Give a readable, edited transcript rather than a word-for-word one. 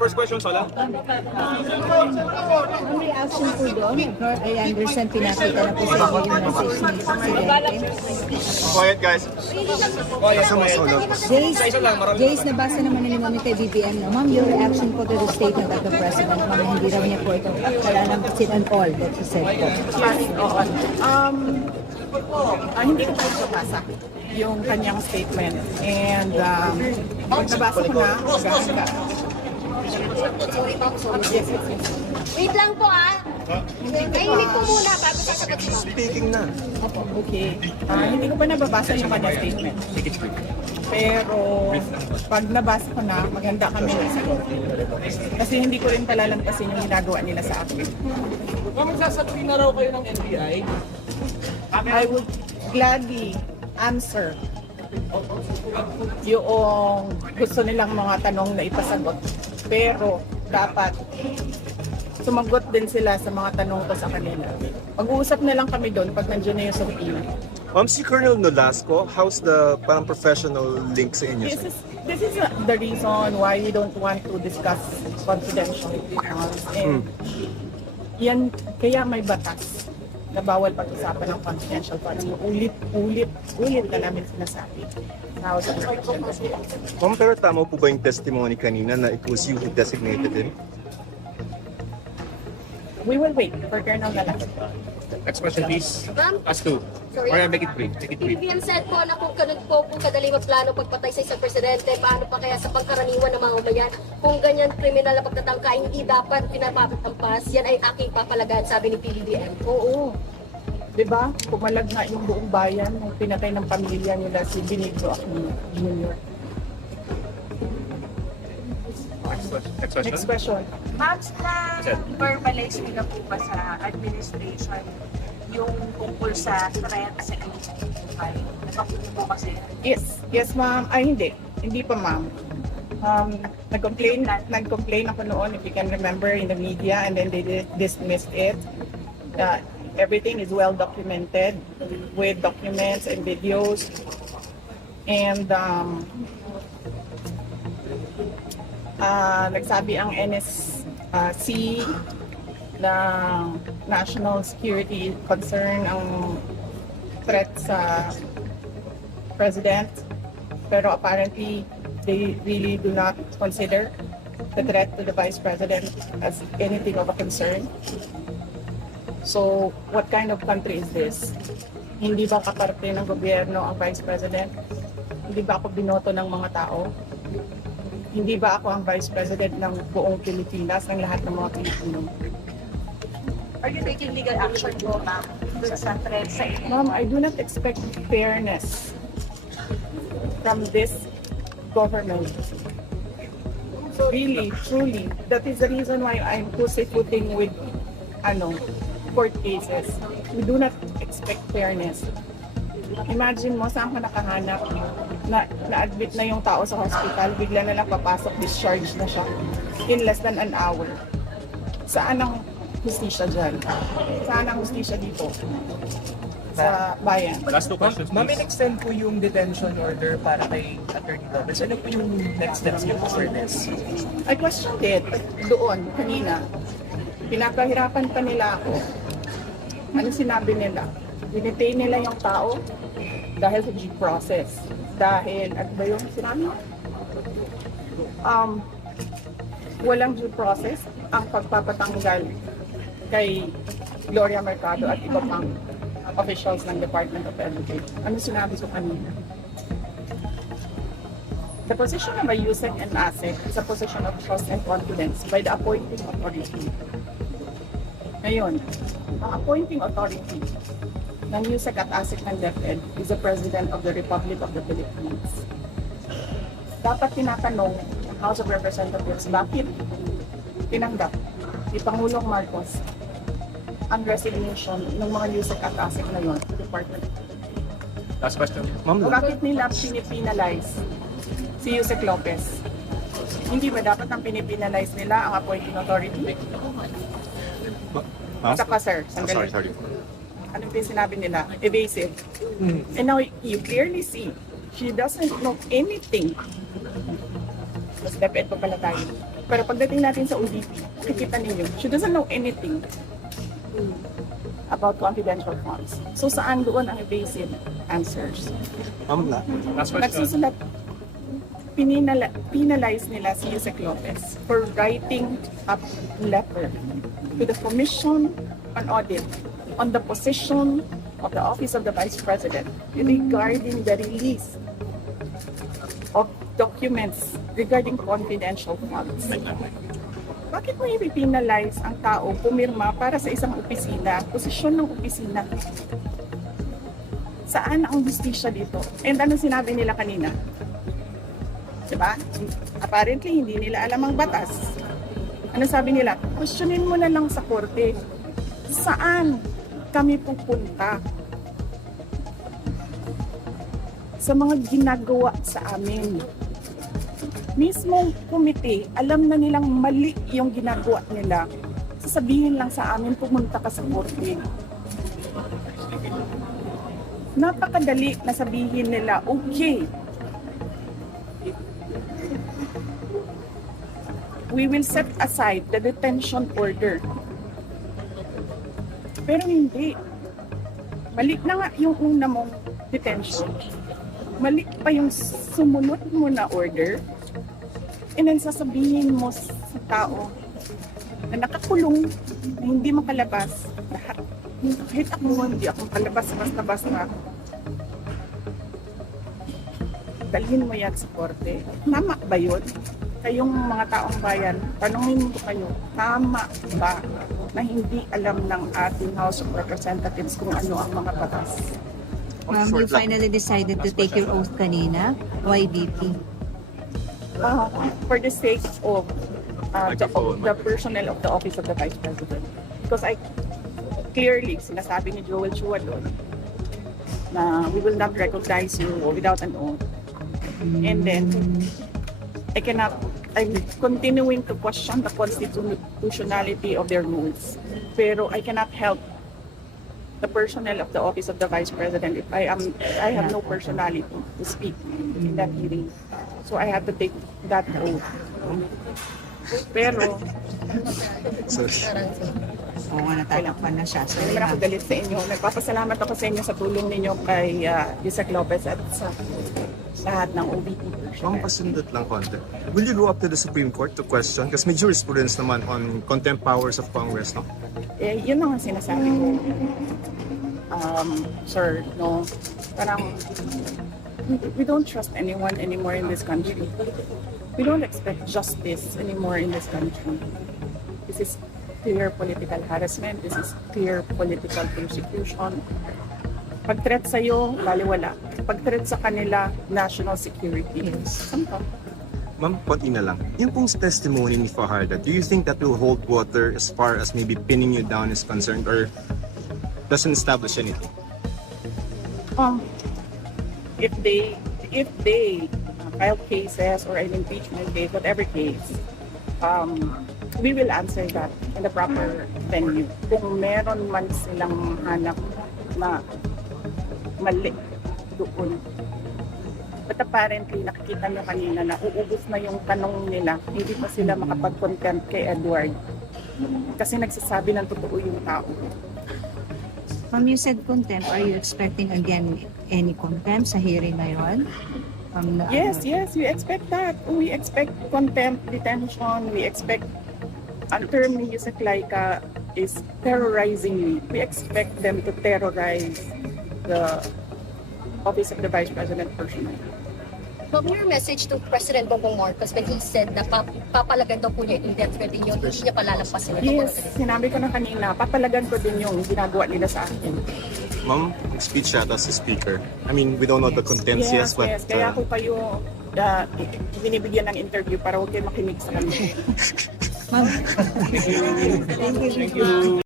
First question, Sola. Ang reaction po doon, I understand pinakita na po sa inyo yung message ni Presidente. Quiet, guys. Jace, nabasa naman na ni Mami kay BBM, no? Ma'am, your reaction po to the statement of the President, ma'am, hindi raw niya po ito sit and all that he said po. Hindi ko po nabasa yung kanyang statement. And pag nabasa ko na, maganda. Yes. Wait lang po Kainin po muna bago sasagot si Ma'am. Speaking na. Okay. Hindi ko pa nababasa yung kanyang statement. Pero pag nabasa ko na, maganda kami na sagot. Kasi hindi ko rin palalampasin yung ginagawa nila sa akin. Ma'am, sasagutin na raw kayo ng NBI? I would gladly answer yung gusto nilang mga tanong na ipasagot. Pero dapat sumagot din sila sa mga tanong ko sa kanila. Mag-uusap na lang kami doon pag nandiyan na yung subpoena. Ma'am, si Colonel Nolasco, how's the parang professional link sa inyo? This is the reason why we don't want to discuss confidential details. And yan, kaya may batas na bawal pag-usapan ng confidential funds. Ulit na namin sinasabi. Ma'am, pero tama po ba yung testimony kanina na it was you who designated him? We will wait for Colonel Nolasco. Next question, please. Ma'am, Ask two. Sorry? Or make it brief. Make it brief. BBM said po na kung ganun po kung kadali magplano pagpatay sa isang presidente, paano pa kaya sa pangkaraniwan ng mga umayan? Kung ganyan kriminal na pagtatangka, hindi dapat pinapapatampas. Yan ay aking papalagan, sabi ni PBBM. Oo. Diba? Pumalag nga yung buong bayan nung pinatay ng pamilya nila si Benigno Aquino Jr. Next question. Next question. Ma'am, na-verbalize nila po ba sa administration yung tungkol sa threat sa inyong buhay? Napakulo po kasi. Yes ma'am. Ay hindi. Hindi pa ma'am. Nag-complain ako noon, if you can remember, in the media, and then they dismissed it. Everything is well documented with documents and videos. And nagsabi ang NSC na national security concern ang threat sa president, pero apparently they really do not consider the threat to the vice president as anything of a concern. So what kind of country is this? Hindi ba kaparte ng gobyerno ang vice president? Hindi ba ako binoto ng mga tao? Hindi ba ako ang Vice President ng buong Pilipinas, ng lahat ng mga Pilipino? Are you taking legal action po, ma'am, dun sa threat sa inyo? Ma'am, I do not expect fairness from this government. So really, truly, that is the reason why I'm pussyfooting with court cases. We do not expect fairness. Imagine mo, saan ka nakahanap na-admit na yung tao sa hospital, bigla na lang papasok, discharge na siya in less than an hour. Saan ang hustisya dyan? Saan ang hustisya dito? Sa bayan. Last two questions, Ma'am, please. in-extend po yung detention order para kay Attorney Gomez. Ano po yung next steps niyo po for this? I questioned it doon, kanina. Pinapahirapan pa nila ako. Ano sinabi nila? Dinetain nila yung tao dahil sa due process. Dahil, ano ba yung sinabi? Walang due process ang pagpapatanggal kay Gloria Mercado at iba pang officials ng Department of Education. Ano sinabi ko kanina? The position of a USEC and ASEC is a position of trust and confidence by the appointing authority. Ngayon, ang appointing authority ng USEC at ASEC ng DepEd is the President of the Republic of the Philippines. Dapat tinatanong ng House of Representatives bakit tinanggap ni Pangulong Marcos ang resignation ng mga USEC at ASEC na yun sa Department. Last question. Ma'am, Bakit nila pinipinalize si Yusek Lopez? Hindi ba dapat ang pinipinalize nila ang appointing authority? Isa pa sir, sandali. sorry. Ano yung sinabi nila? Evasive. And now you clearly see, she doesn't know anything Mas DepEd pa pala tayo. Pero pagdating natin sa OVP, nakikita ninyo, she doesn't know anything about confidential funds. So saan doon ang basic answers? Ma'am, Last question. Nagsusulat, penalize nila si Yusek Lopez for writing a letter to the Commission on Audit on the position of the Office of the Vice President regarding the release of documents regarding confidential funds. Bakit mo i-penalize ang tao pumirma para sa isang opisina, posisyon ng opisina? Saan ang justisya dito? And ano sinabi nila kanina? Diba? Apparently, hindi nila alam ang batas. Ano sabi nila? Questionin mo na lang sa korte. Saan kami pupunta? Sa mga ginagawa sa amin. Mismong komite, alam na nilang mali yung ginagawa nila. Sasabihin lang sa amin, pumunta ka sa korte. Napakadali na sabihin nila, okay, we will set aside the detention order. Pero hindi. Mali na nga yung una mong detention. Mali pa yung sumunod mo na order. And then sasabihin mo sa tao na nakakulong, na hindi makalabas, lahat. Kahit ako, hindi ako makalabas basta-basta. Dalhin mo yan sa korte. Tama ba yun? Kayong mga taong bayan, tanongin mo kayo, tama ba na hindi alam ng ating House of Representatives kung ano ang mga batas? Ma'am, you finally decided to take your oath kanina. Why VP? For the sake of the personnel of the Office of the Vice President. Because I clearly, sinasabi ni Joel Chua doon, na we will not recognize you without an oath. And then, I'm continuing to question the constitutionality of their rules. Pero I cannot help the personnel of the Office of the Vice President if I have no personality to speak in that hearing. So I have to take that oath. Pero, Oo nga, natatakpan na siya. hindi Sorry, naman ako ma'am. galit sa inyo. Nagpapasalamat ako sa inyo sa tulong ninyo kay Yusek Lopez at sa lahat ng OVP. Ma'am, pasundot lang konti. Will you go up to the Supreme Court to question? Kasi may jurisprudence naman on contempt powers of Congress, no? Eh, yun ang sinasabi ko. Sir, no, parang we don't trust anyone anymore in this country. We don't expect justice anymore in this country. This is clear political harassment. This is clear political persecution. Pag-threat sa'yo, baliwala. Pag-threat sa kanila, national security. Sampa. Ma'am, konti na lang. Yung pong testimony ni Fajardo, do you think that will hold water as far as maybe pinning you down is concerned or doesn't establish anything? If they file cases or an impeachment case, whatever case, we will answer that in the proper venue. Kung meron man silang hanap na mali doon. But apparently, nakikita nyo kanina na uubos na yung tanong nila. Hindi pa sila makapag-contempt kay Edward. Kasi nagsasabi ng totoo yung tao. Ma'am, you said contempt. Are you expecting again any contempt sa hearing na yun? Yes, we expect that. We expect contempt, detention. We expect, ang term ni Yusek Laika is terrorizing me. We expect them to terrorize the Office of the Vice President personally. Ma'am, your message to President Bongbong Marcos when he said na papalagan daw po niya yung death threat ninyo, hindi niya palalampasin. Yes, sinabi ko na kanina, papalagan ko din yung ginagawa nila sa akin. Ma'am, speech siya as a speaker. I mean, we don't know the contents, yes, but... Kaya ako kayo binibigyan ng interview para huwag kayo makinig sa kanila. Ma'am, thank you.